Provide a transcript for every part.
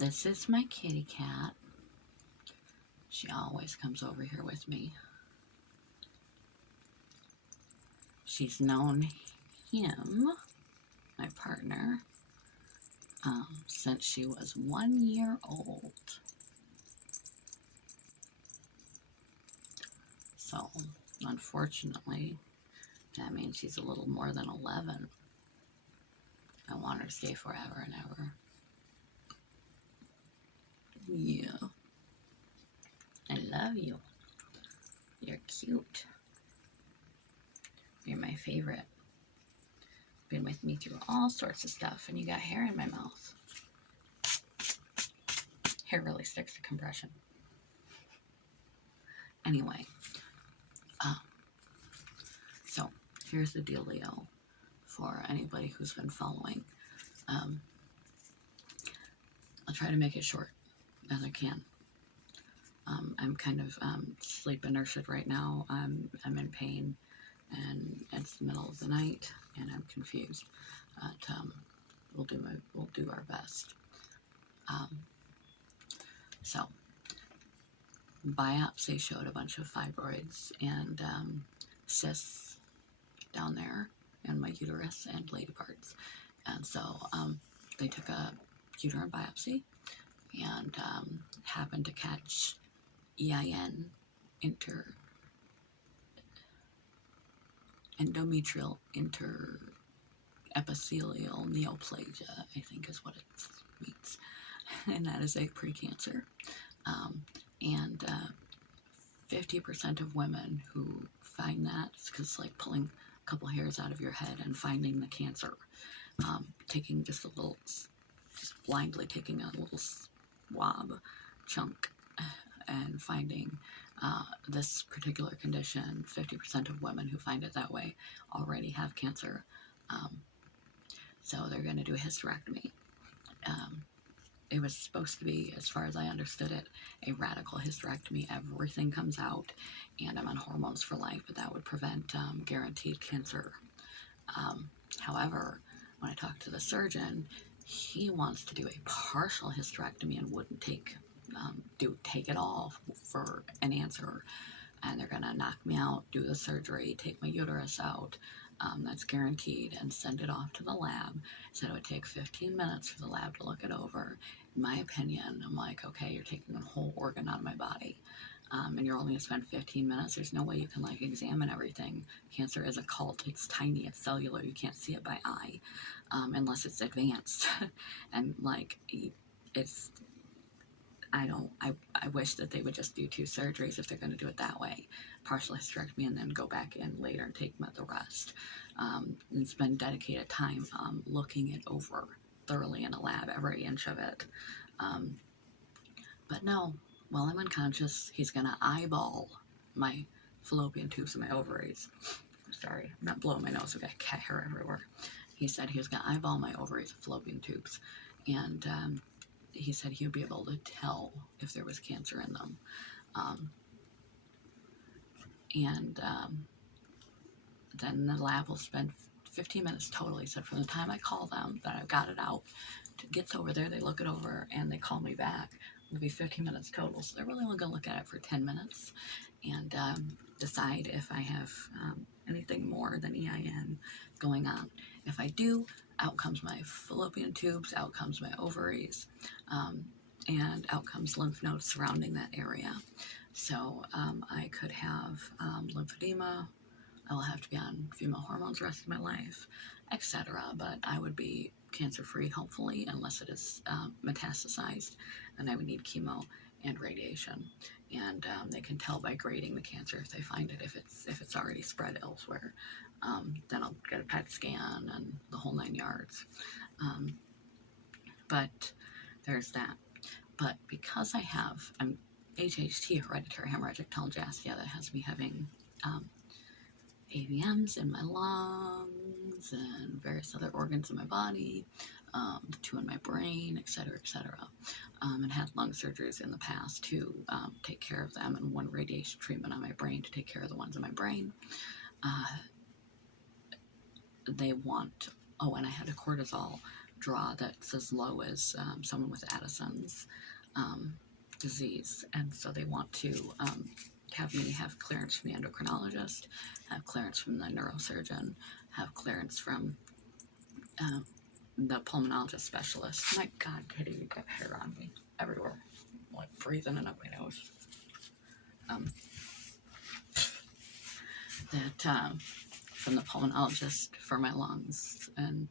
This is my kitty cat. She always comes over here with me. She's known him, my partner, since she was 1 year old. So, unfortunately, that means she's a little more than 11. I want her to stay forever and ever. Yeah. I love you. You're cute. You're my favorite. Been with me through all sorts of stuff, and you got hair in my mouth. Hair really sticks to compression. Anyway, so here's the dealio for anybody who's been following. I'll try to make it short as I can. I'm kind of sleep inertia right now. I'm in pain, and it's the middle of the night, and I'm confused. But we'll do our best. So, biopsy showed a bunch of fibroids and cysts down there in my uterus and lady parts, and so they took a uterine biopsy and happened to catch EIN, endometrial interepithelial neoplasia, I think is what it means, and that is a precancer. And 50% of women who find that, it's because like pulling a couple hairs out of your head and finding the cancer, taking just blindly taking a little swab chunk and finding this particular condition, 50% of women who find it that way already have cancer. So they're going to do a hysterectomy. It was supposed to be, as far as I understood it, a radical hysterectomy. Everything comes out, and I'm on hormones for life, but that would prevent guaranteed cancer. However, when I talked to the surgeon, he wants to do a partial hysterectomy and wouldn't take it all for an answer. And they're going to knock me out, do the surgery, take my uterus out. That's guaranteed, and send it off to the lab. Said it would take 15 minutes for the lab to look it over. In my opinion, I'm like, okay, you're taking a whole organ out of my body, and you're only going to spend 15 minutes. There's no way you can like examine everything. Cancer is a cult. It's tiny. It's cellular. You can't see it by eye unless it's advanced. And like it's, I wish that they would just do 2 surgeries if they're going to do it that way. Partial hysterectomy and then go back in later and take the rest. And spend dedicated time looking it over thoroughly in a lab, every inch of it. But no, while I'm unconscious, he's going to eyeball my fallopian tubes and my ovaries. Sorry, I'm not blowing my nose. I've got cat hair everywhere. He said he was going to eyeball my ovaries and fallopian tubes. And he said he would be able to tell if there was cancer in them. Then the lab will spend 15 minutes total. He said from the time I call them that I've got it out, it gets over there, they look it over, and they call me back. It'll be 15 minutes total. So they're really only going to look at it for 10 minutes and decide if I have anything more than EIN going on. If I do, out comes my fallopian tubes, out comes my ovaries, and out comes lymph nodes surrounding that area. So I could have lymphedema. I will have to be on female hormones the rest of my life, etc. But I would be cancer-free, hopefully, unless it is metastasized, and I would need chemo and radiation. And they can tell by grading the cancer if they find it, if it's already spread elsewhere. Then I'll get a PET scan and the whole 9 yards. But there's that. But because I have HHT, hereditary hemorrhagic telangiectasia, that has me having AVMs in my lungs and various other organs in my body, the 2 in my brain, etc., etc. And had lung surgeries in the past to take care of them, and 1 radiation treatment on my brain to take care of the ones in my brain. They want, and I had a cortisol draw that's as low as someone with Addison's disease, and so they want to have me have clearance from the endocrinologist, have clearance from the neurosurgeon, have clearance from the pulmonologist specialist. My God, Kitty, you got hair on me everywhere, like breathing in up my nose. That from the pulmonologist for my lungs, and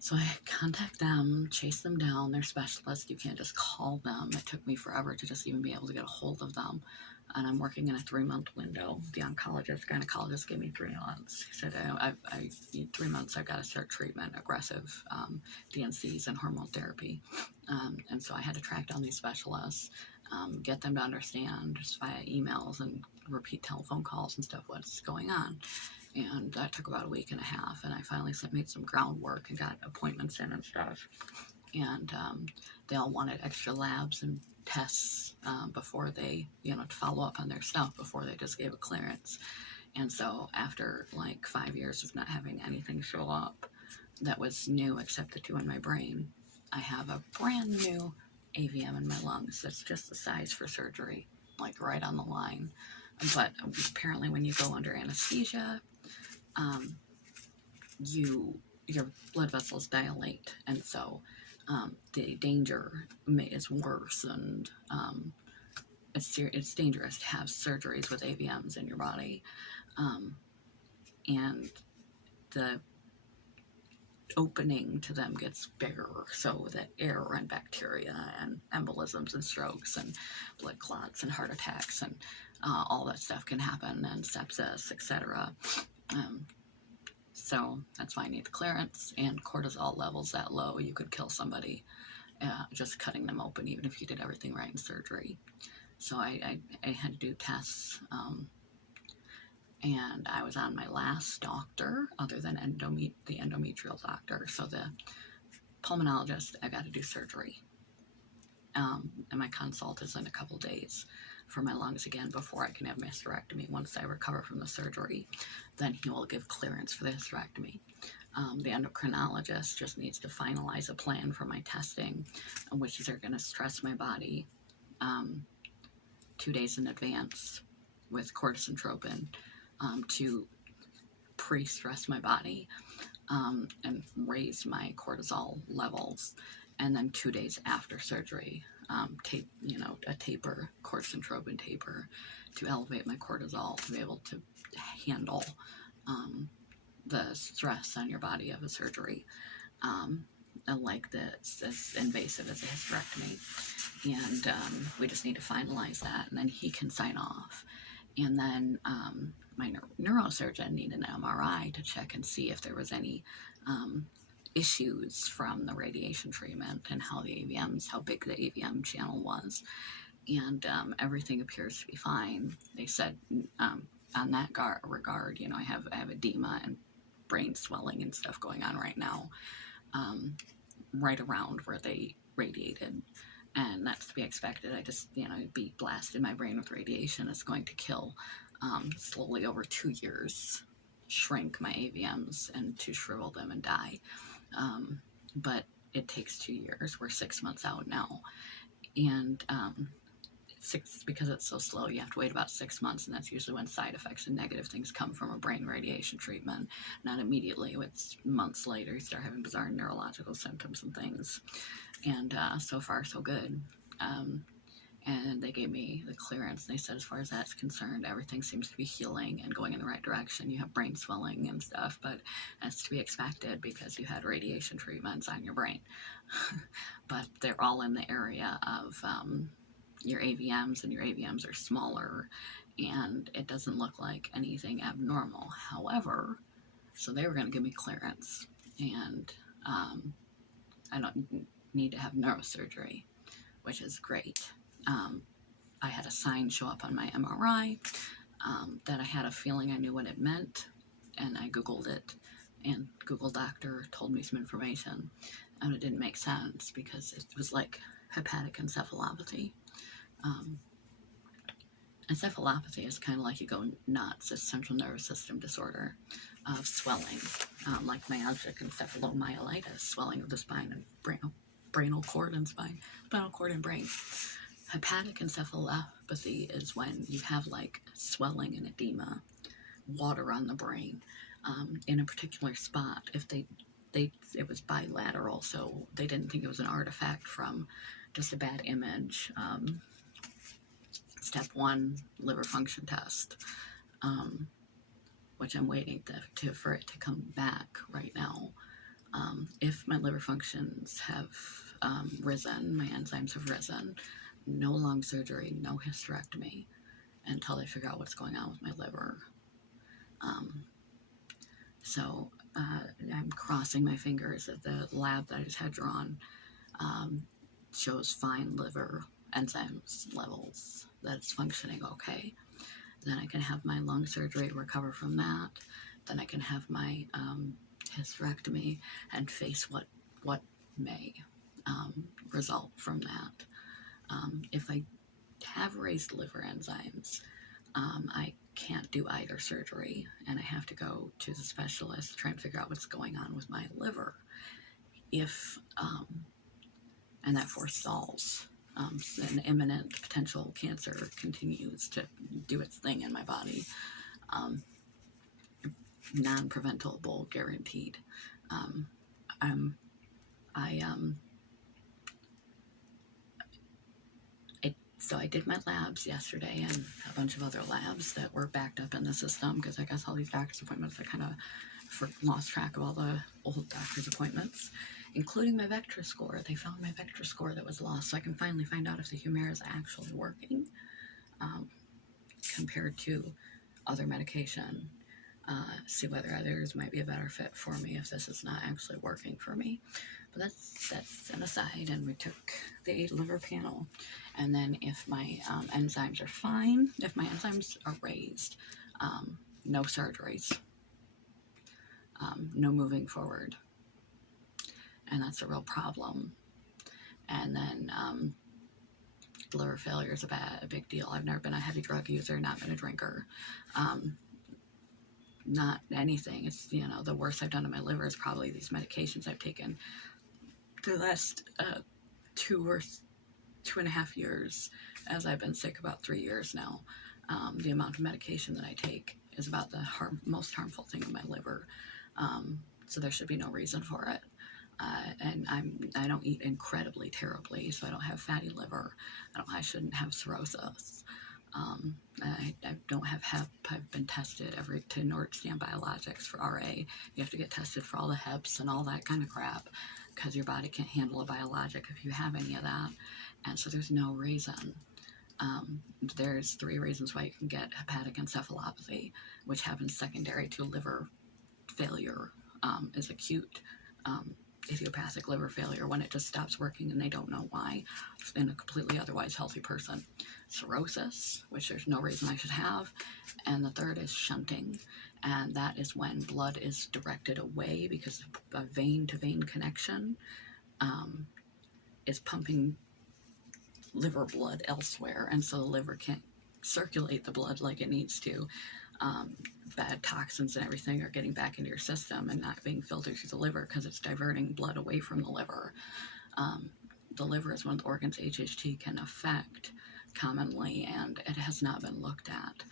so I contact them, chase them down. They're specialists. You can't just call them. It took me forever to just even be able to get a hold of them. And I'm working in a 3-month window. The gynecologist gave me 3 months. He said, I need 3 months. I've got to start treatment, aggressive DNCs and hormone therapy. And so I had to track down these specialists, get them to understand just via emails and repeat telephone calls and stuff what's going on. And that took about a week and a half, and I finally made some groundwork and got appointments in and stuff. And they all wanted extra labs and tests before they, to follow up on their stuff before they just gave a clearance. And so after like 5 years of not having anything show up that was new except the 2 in my brain, I have a brand new AVM in my lungs that's just the size for surgery, like right on the line. But apparently when you go under anesthesia, your blood vessels dilate, and so the danger is worse, and it's dangerous to have surgeries with AVMs in your body, and the opening to them gets bigger, so that air and bacteria and embolisms and strokes and blood clots and heart attacks and all that stuff can happen, and sepsis, etc. So that's why I need the clearance, and cortisol levels that low, you could kill somebody just cutting them open, even if you did everything right in surgery. So I had to do tests, and I was on my last doctor other than the endometrial doctor. So the pulmonologist, I got to do surgery. And my consult is in a couple days for my lungs again before I can have my hysterectomy. Once I recover from the surgery, then he will give clearance for the hysterectomy. The endocrinologist just needs to finalize a plan for my testing, which they're going to stress my body 2 days in advance with cortisone to pre-stress my body and raise my cortisol levels, and then 2 days after surgery, a taper, cortisone taper, to elevate my cortisol to be able to handle the stress on your body of a surgery, like this, as invasive as a hysterectomy. And we just need to finalize that, and then he can sign off. And then my neurosurgeon needed an MRI to check and see if there was any issues from the radiation treatment and how big the AVM channel was. And everything appears to be fine. They said on that regard, I have edema and brain swelling and stuff going on right now, right around where they radiated. And that's to be expected. I just, be blasted my brain with radiation. It's going to kill slowly over 2 years, shrink my AVMs and to shrivel them and die. But it takes 2 years. We're 6 months out now. And because it's so slow, you have to wait about 6 months, and that's usually when side effects and negative things come from a brain radiation treatment. Not immediately. It's months later you start having bizarre neurological symptoms and things. And so far so good. And they gave me the clearance. They said, as far as that's concerned, everything seems to be healing and going in the right direction. You have brain swelling and stuff, but that's to be expected because you had radiation treatments on your brain. But they're all in the area of your AVMs, and your AVMs are smaller, and it doesn't look like anything abnormal. However, so they were going to give me clearance, and I don't need to have neurosurgery, which is great. I had a sign show up on my MRI that I had a feeling I knew what it meant, and I Googled it, and Google Doctor told me some information, and it didn't make sense because it was like hepatic encephalopathy. encephalopathy is kind of like you go nuts. It's central nervous system disorder of swelling, like myalgic encephalomyelitis, swelling of the spine and brainal cord and spine, spinal cord and brain. Hepatic encephalopathy is when you have like swelling and edema, water on the brain, in a particular spot. If it was bilateral, so they didn't think it was an artifact from just a bad image. Step 1 liver function test, which I'm waiting for it to come back right now. If my liver functions have risen, my enzymes have risen, no lung surgery, no hysterectomy until they figure out what's going on with my liver. So I'm crossing my fingers that the lab that I just had drawn shows fine liver enzymes levels, that it's functioning okay. Then I can have my lung surgery, recover from that. Then I can have my hysterectomy and face what may result from that. If I have raised liver enzymes, I can't do either surgery, and I have to go to the specialist to try and figure out what's going on with my liver. And that forestalls. An imminent potential cancer continues to do its thing in my body. Non-preventable, guaranteed. So I did my labs yesterday and a bunch of other labs that were backed up in the system, because I guess all these doctor's appointments, I kind of lost track of all the old doctor's appointments, including my Vectra score. They found my Vectra score that was lost, so I can finally find out if the Humira is actually working compared to other medication. See whether others might be a better fit for me if this is not actually working for me. But that's an aside, and we took the liver panel. And then if my enzymes are fine, if my enzymes are raised, no surgeries, no moving forward. And that's a real problem. And then liver failure is a big deal. I've never been a heavy drug user, not been a drinker. Not anything. It's, the worst I've done to my liver is probably these medications I've taken the last 2.5 years, as I've been sick about 3 years now. The amount of medication that I take is about the most harmful thing in my liver. So there should be no reason for it. And I don't eat incredibly terribly, so I don't have fatty liver. I shouldn't have cirrhosis. I don't have HEP. I've been tested in order to stand biologics for RA. You have to get tested for all the HEPs and all that kind of crap, because your body can't handle a biologic if you have any of that. And so there's no reason. There's 3 reasons why you can get hepatic encephalopathy, which happens secondary to liver failure, is acute idiopathic liver failure, when it just stops working and they don't know why, in a completely otherwise healthy person. Cirrhosis, which there's no reason I should have. And the third is shunting, and that is when blood is directed away because a vein-to-vein connection is pumping liver blood elsewhere, and so the liver can't circulate the blood like it needs to. Bad toxins and everything are getting back into your system and not being filtered through the liver because it's diverting blood away from the liver. The liver is one of the organs HHT can affect commonly, and it has not been looked at.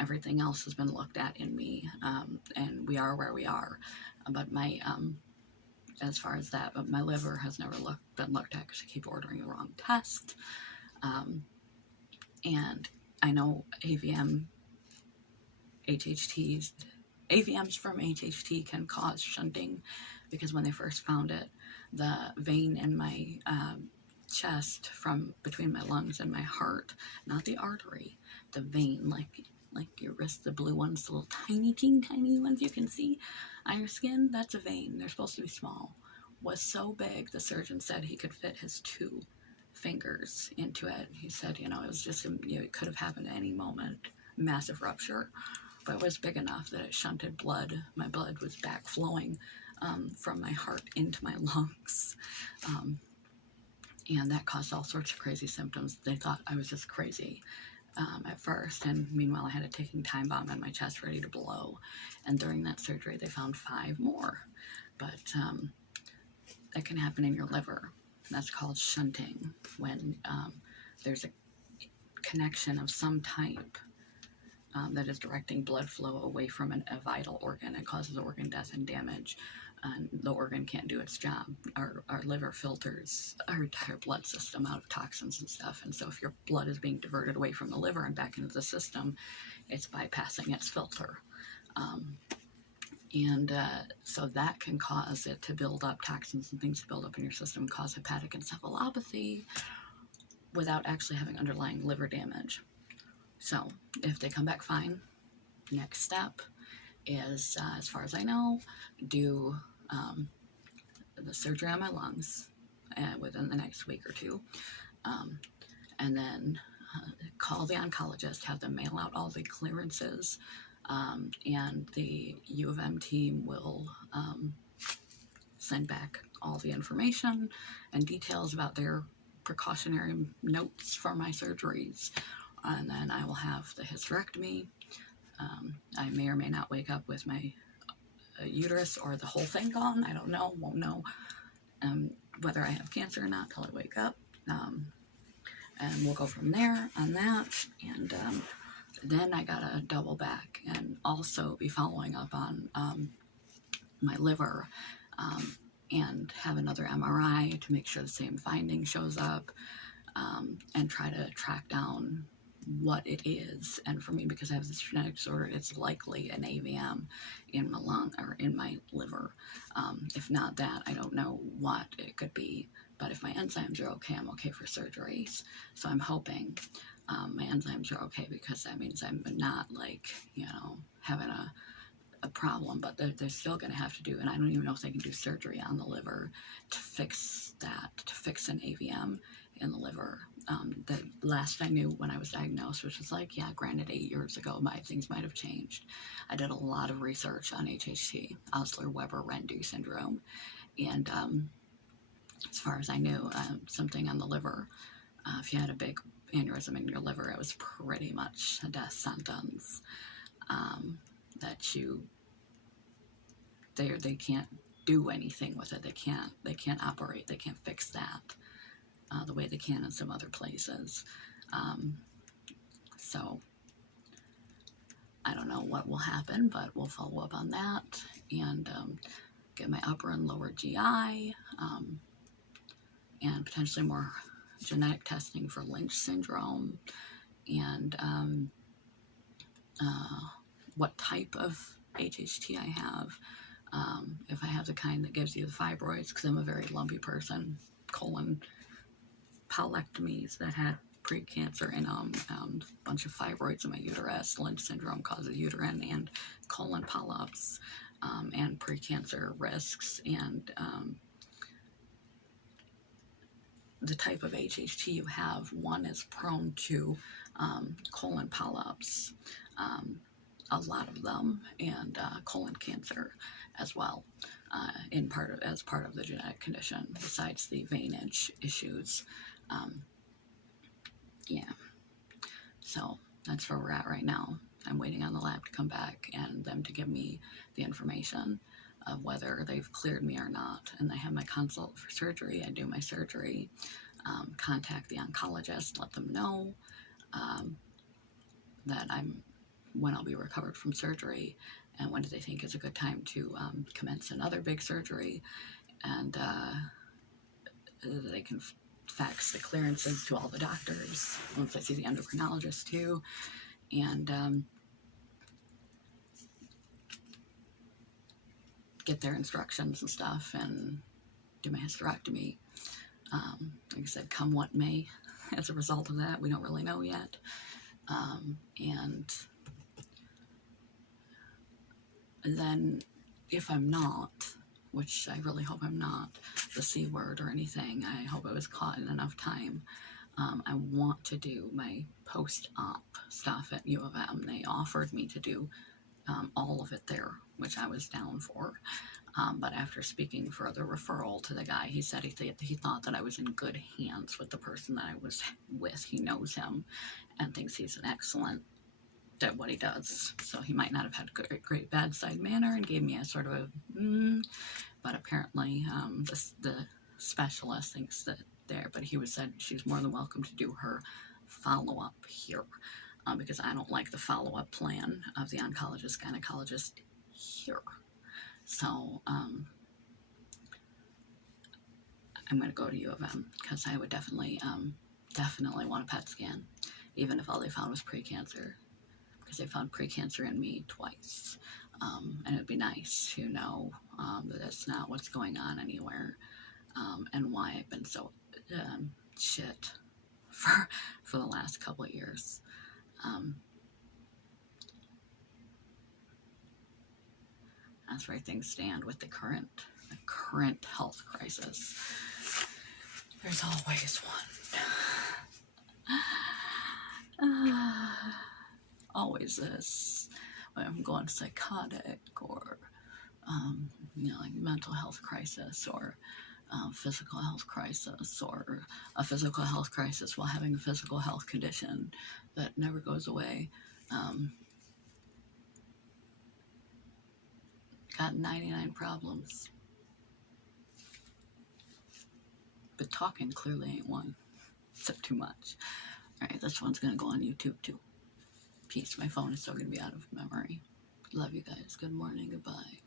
Everything else has been looked at in me, and we are where we are. But as far as that, but my liver has never been looked at because I keep ordering the wrong test. And I know AVMs from HHT can cause shunting, because when they first found it, the vein in my chest from between my lungs and my heart, not the artery, the vein, like your wrist, the blue ones, the little tiny ones you can see on your skin, that's a vein. They're supposed to be small. Was so big, the surgeon said he could fit his 2 fingers into it. He said, it was just, it could have happened at any moment, massive rupture. But it was big enough that it shunted blood. My blood was back flowing from my heart into my lungs. And that caused all sorts of crazy symptoms. They thought I was just crazy at first, and meanwhile I had a ticking time bomb in my chest ready to blow. And during that surgery, they found 5 more. But that can happen in your liver. That's called shunting, when there's a connection of some type that is directing blood flow away from a vital organ. It causes organ death and damage, and the organ can't do its job. Our liver filters our entire blood system out of toxins and stuff, and so if your blood is being diverted away from the liver and back into the system, it's bypassing its filter. So that can cause it to build up, toxins and things to build up in your system, cause hepatic encephalopathy without actually having underlying liver damage. So if they come back fine, next step is, as far as I know, do the surgery on my lungs within the next week or two, and then call the oncologist, have them mail out all the clearances, and the U of M team will send back all the information and details about their precautionary notes for my surgeries. And then I will have the hysterectomy. I may or may not wake up with my uterus or the whole thing gone. I don't know, won't know whether I have cancer or not till I wake up. And we'll go from there on that. And then I gotta double back and also be following up on my liver and have another MRI to make sure the same finding shows up, and try to track down what it is. And for me, because I have this genetic disorder, it's likely an AVM in my lung or in my liver. If not that, I don't know what it could be. But if my enzymes are okay, I'm okay for surgeries. So I'm hoping my enzymes are okay, because that means I'm not having a problem. But they're still going to have to do, and I don't even know if they can do surgery on the liver to fix that, to fix an AVM in the liver. The last I knew when I was diagnosed, which was granted 8 years ago, things might have changed. I did a lot of research on HHT, Osler-Weber-Rendu syndrome, and as far as I knew, something on the liver. If you had a big aneurysm in your liver, it was pretty much a death sentence. They can't do anything with it. They can't operate. They can't fix that the way they can in some other places. So I don't know what will happen, but we'll follow up on that and get my upper and lower GI, and potentially more genetic testing for Lynch syndrome, and what type of HHT I have. If I have the kind that gives you the fibroids, because I'm a very lumpy person, colon polyectomies that had precancer in them, a bunch of fibroids in my uterus. Lynch syndrome causes uterine and colon polyps, and precancer risks, and the type of HHT you have, one is prone to colon polyps, a lot of them, and colon cancer as well, as part of the genetic condition, besides the veinage issues. So that's where we're at right now. I'm waiting on the lab to come back and them to give me the information of whether they've cleared me or not. And I have my consult for surgery. I do my surgery, contact the oncologist, let them know that when I'll be recovered from surgery, and when do they think is a good time to commence another big surgery, and they can fax the clearances to all the doctors once I see the endocrinologist too, and get their instructions and stuff, and do my hysterectomy. Like I said, come what may, as a result of that, we don't really know yet. And then if I'm not, which I really hope I'm not, the C word or anything, I hope I was caught in enough time. I want to do my post-op stuff at U of M. They offered me to do all of it there, which I was down for. But after speaking for the referral to the guy, he said he thought that I was in good hands with the person that I was with. He knows him and thinks he's an excellent at what he does. So he might not have had a great bedside manner and gave me a sort of a, but apparently the specialist thinks that there, but he was said she's more than welcome to do her follow-up here because I don't like the follow-up plan of the oncologist, gynecologist here. So I'm going to go to U of M because I would definitely want a PET scan, even if all they found was precancer, because they found precancer in me twice. And it would be nice to know that that's not what's going on anywhere, and why I've been so shit for the last couple of years. That's where things stand with the current health crisis. There's always one. Always this. When I'm going psychotic, or like mental health crisis, or physical health crisis, or a physical health crisis while having a physical health condition that never goes away. Got 99 problems. But talking clearly ain't one. Except too much. Alright, this one's gonna go on YouTube too. Peace. My phone is still gonna be out of memory. Love you guys. Good morning. Goodbye.